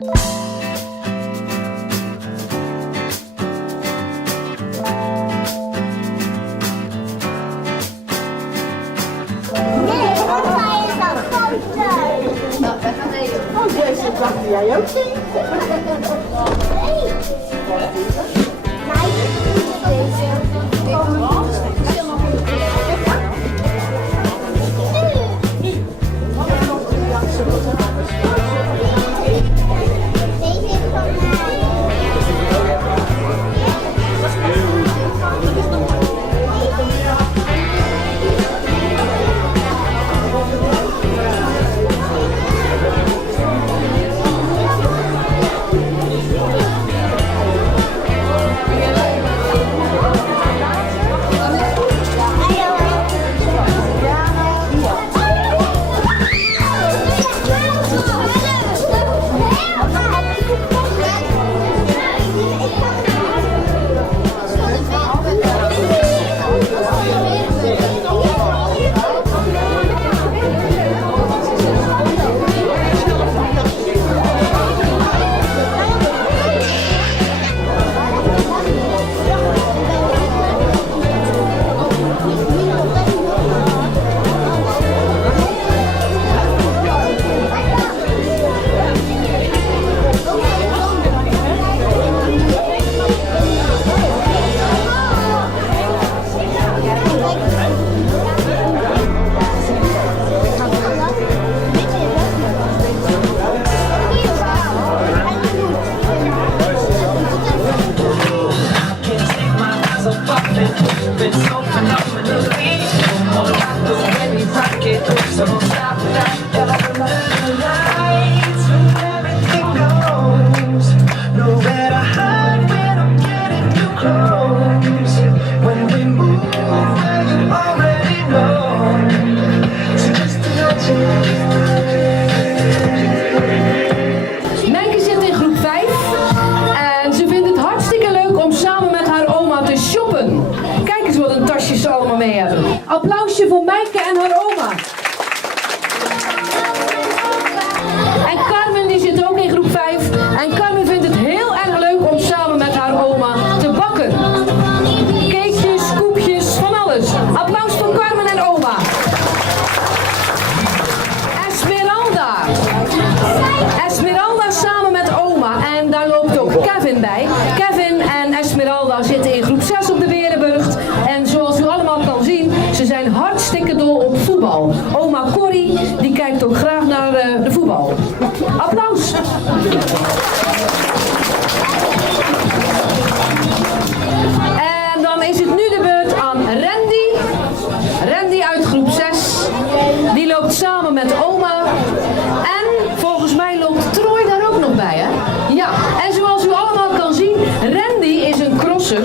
Mag jij ook zien? Applausje voor Mijke en haar oma. En Carmen die zit ook in groep 5. En Carmen vindt het heel erg leuk om samen met haar oma te bakken. Cakejes, koekjes, van alles. Applaus voor Carmen en oma. Esmeralda. Esmeralda samen met oma. En daar loopt ook Kevin bij. Kevin en Esmeralda zitten in groep 6 op de Werenburgt. En zoals u allemaal kan zien, ze zijn hartstikke dol op voetbal. Oma Corrie, die kijkt ook graag naar de voetbal. Applaus! En dan is het nu de beurt aan Randy. Randy uit groep 6. Die loopt samen met oma. En volgens mij loopt Troy daar ook nog bij, hè? Ja, en zoals u allemaal kan zien, Randy is een crosser.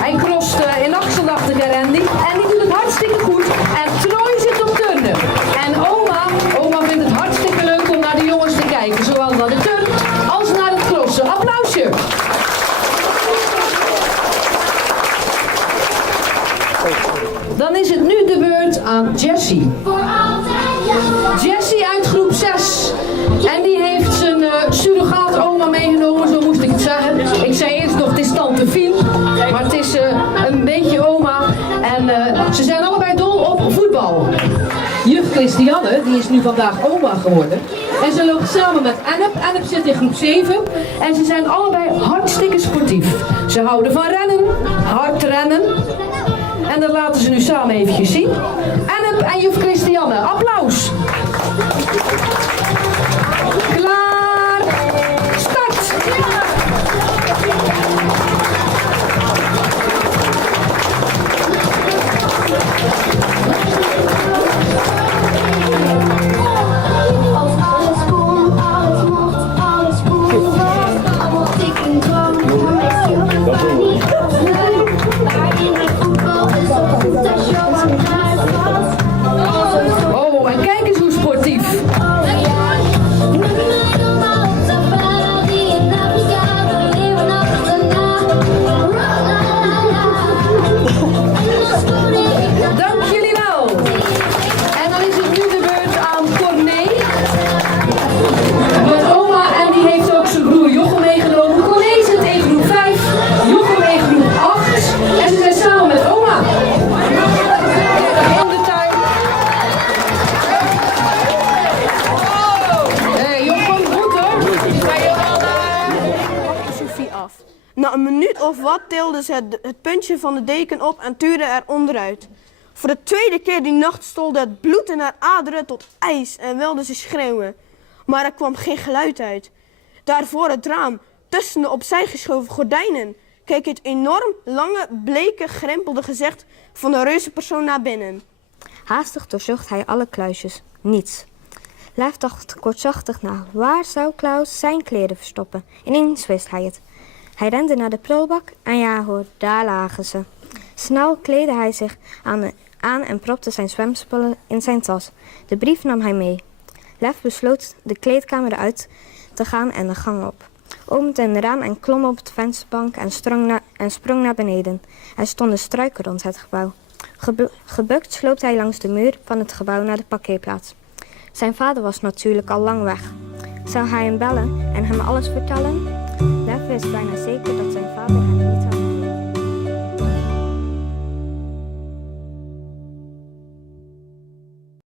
Hij crost in akselachtige Randy. En die doet het hartstikke goed. En Troy zit op turnen. En oma vindt het hartstikke leuk om naar de jongens te kijken. Zowel naar de turn als naar het crossen. Applausje! Dan is het nu de beurt aan Jessie. Jessie uit groep 6. En die heeft zijn surrogaat-oma meegenomen, zo moest ik het zeggen. Ik zei eerst nog, het is tante Fien, maar het is een beetje oma. En ze zijn allebei dol op voetbal. Juf Christiane, die is nu vandaag oma geworden. En ze loopt samen met Annep. Annep zit in groep 7. En ze zijn allebei hartstikke sportief. Ze houden van rennen, hard rennen. En dat laten ze nu samen eventjes zien. Annep en juf Christiane, applaus! Klaar! Start! Als alles kon, alles mocht, alles kon. Wat ik een droom, maar niet leuk. Maar in het voetbal is het goed als je wat naar was. Oh, en kijk eens hoe sportief. Na een minuut of wat tilde ze het puntje van de deken op en tuurde er onderuit. Voor de tweede keer die nacht stolde het bloed in haar aderen tot ijs en wilde ze schreeuwen. Maar er kwam geen geluid uit. Daar voor het raam, tussen de opzij geschoven gordijnen, keek het enorm lange, bleke, gerimpelde gezicht van de reuzenpersoon naar binnen. Haastig doorzocht hij alle kluisjes. Niets. Lef dacht kortzichtig na. Waar zou Klaus zijn kleren verstoppen? Ineens wist hij het. Hij rende naar de prullenbak en ja hoor, daar lagen ze. Snel kleedde hij zich aan en propte zijn zwemspullen in zijn tas. De brief nam hij mee. Lef besloot de kleedkamer uit te gaan en de gang op. Opende een raam en klom op de vensterbank en sprong naar beneden. Er stonden struiken rond het gebouw. Gebukt sloopte hij langs de muur van het gebouw naar de parkeerplaats. Zijn vader was natuurlijk al lang weg. Zou hij hem bellen en hem alles vertellen? Lef wist bijna zeker dat zijn